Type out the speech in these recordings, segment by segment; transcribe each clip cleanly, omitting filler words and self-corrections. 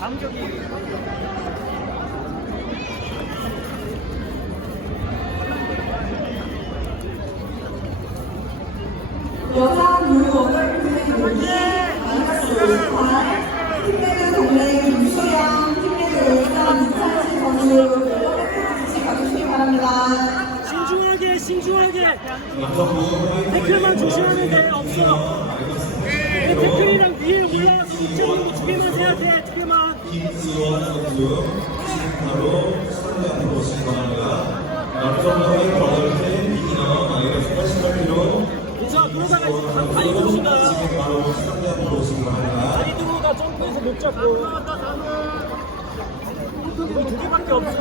감격이 여자 유월드 모기 마이너스 8 팀매드 동네 김수영 팀매드 울산 이찬식 선수 같이 가주시기 바랍니다. 신중하게 태클만 조심하면 돼. 없어. 태클이랑 위에 올라가서 이쪽으로 두 개만 세야 돼. 두 개만. 김수원 선수 바로 선수한테 오시기 바랍니다. 남성분의 버널팀 비기너 마이너스 88kg 민서가 그러다가 다리 들어오신가요? 바로 선수한테 오시기 바랍니다. 다리 들어오다 점프해서 못 잡고. 이거 두 개밖에 없어.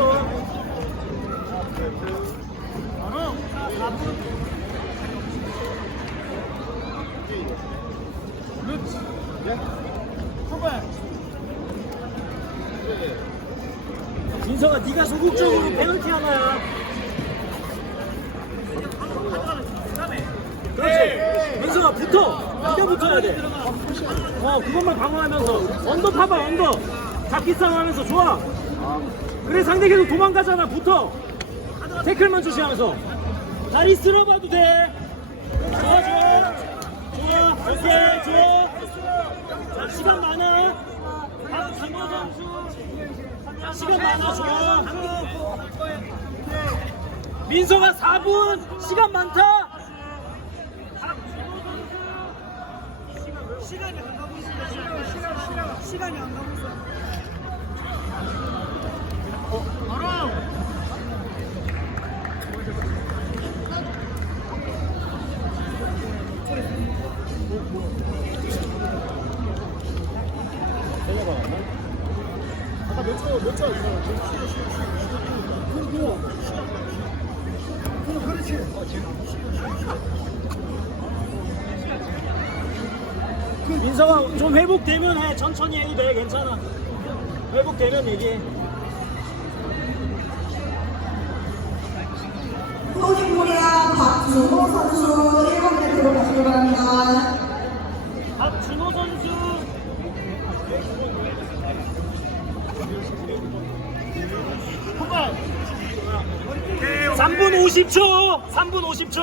민서가 네가 소극적으로 페널티 하나야. 그렇지. 민서가 붙어. 네가 붙어야 돼. 그것만 방어하면서 언더 파봐. 언더 잡기 싸움 하면서. 좋아. 그래, 상대 계속 도망가잖아. 붙어. 태클만 조심하면서. 다리 쓸어봐도 돼. 좋아. 오케이. 좋아. 자, 시간 많아. 박진호 선수 시간 많아. 좋아. 민서가 4분. 시간 많다. 시간이 안 가고 있어. 시간이 안 가고 있어. 바로. 아까 몇 초? 그렇지. 민서가 좀 회복되면 해. 천천히 해도 돼. 괜찮아. 회복되면 얘기해. 소집코리아 박준호 선수 1번 대표로 가시기 바랍니다. 박준호 선수 3분 50초.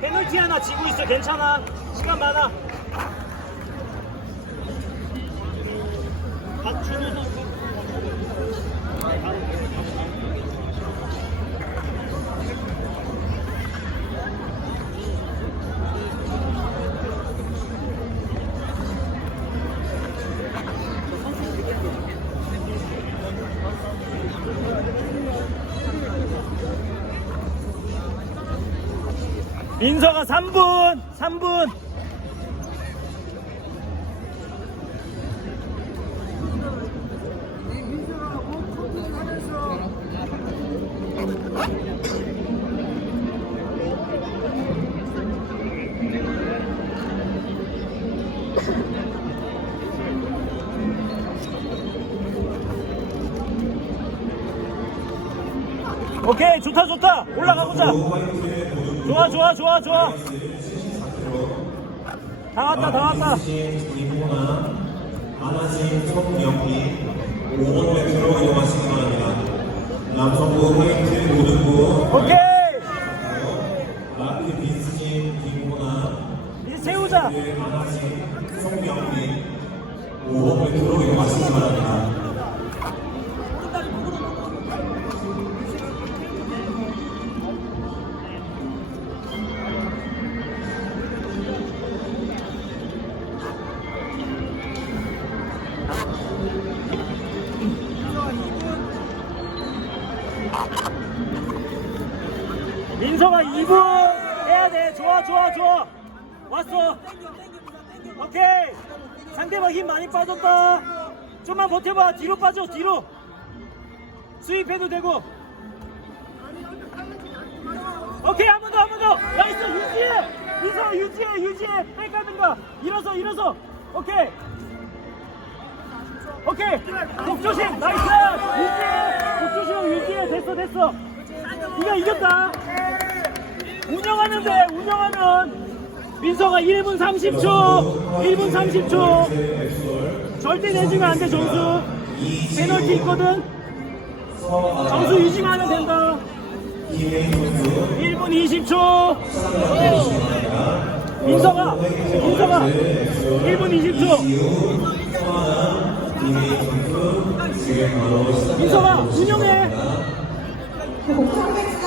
페널티 하나 지고 있어. 괜찮아. 시간 많아. 박준호 선수 민서가 3분. 오케이. 좋다. 올라가보자. 좋아. 다 왔다. 하나씩 성명기 5번 매트로 이용하시기 바랍니다. 남성부 화이트 오른부 오케이. 라트 비스진 김고나 이제 채우자. 하나씩 성명기 5번 매트로 이용하시기 바랍니다. 민서가 2분 해야 돼. 좋아. 왔어. 오케이. 상대방 힘 많이 빠졌다. 좀만 버텨봐. 뒤로 빠져. 뒤로 스윕해도 되고. 오케이. 한 번 더. 나이스. 유지해. 민서가 유지해. 백 가든가. 일어서. 오케이. 목 조심. 나이스. 유지해. 목 조심. 유지해. 됐어. 네가 이겼다. 운영하면 돼. 민서가 1분 30초 1분 30초 절대 내주면 안 돼. 점수 페널티 있거든. 점수 유지만 하면 된다. 1분 20초 민서가 1분 20초 민서가 운영해. 공청백산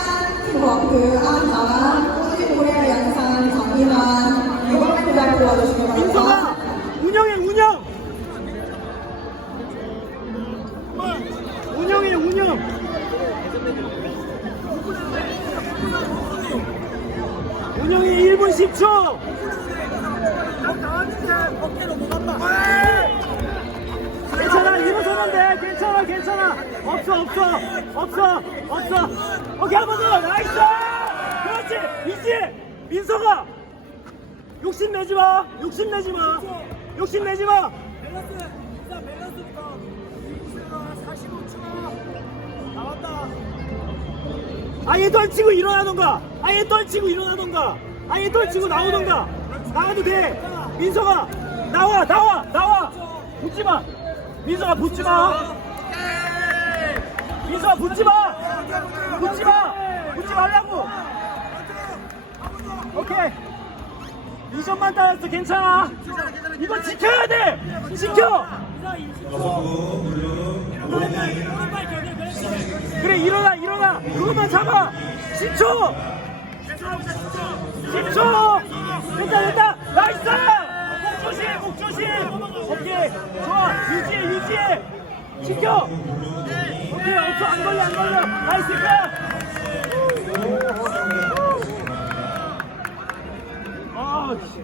팀워크 안나랑 꼬지 고rea 양산 정인환 6번 잘 도와주시기 바랍니다. 민서가 운영해. 운영해. 운영이 1분 10초. 괜찮아. 일어서면 돼. 괜찮아. 없어. 오케이, 한 번 더. 나이스. 그렇지. 이지. 민서가 욕심내지 마. 아예 떨치고 일어나던가. 아예 떨치고 나오던가. 나와도 돼. 민서가 나와. 붙지마. 민서가 붙지마. 붙지 말라고. 오케이. 2점만 따였어. 괜찮아. 이거 지켜야 돼. 지켜. 그래, 일어나. 그것만 잡아. 10초. 됐다. 나이스. 목 조심. 오케이. 좋아. 유지해. 지켜. 오케이. 없어. 안 걸려. 나이스. 아, 씨.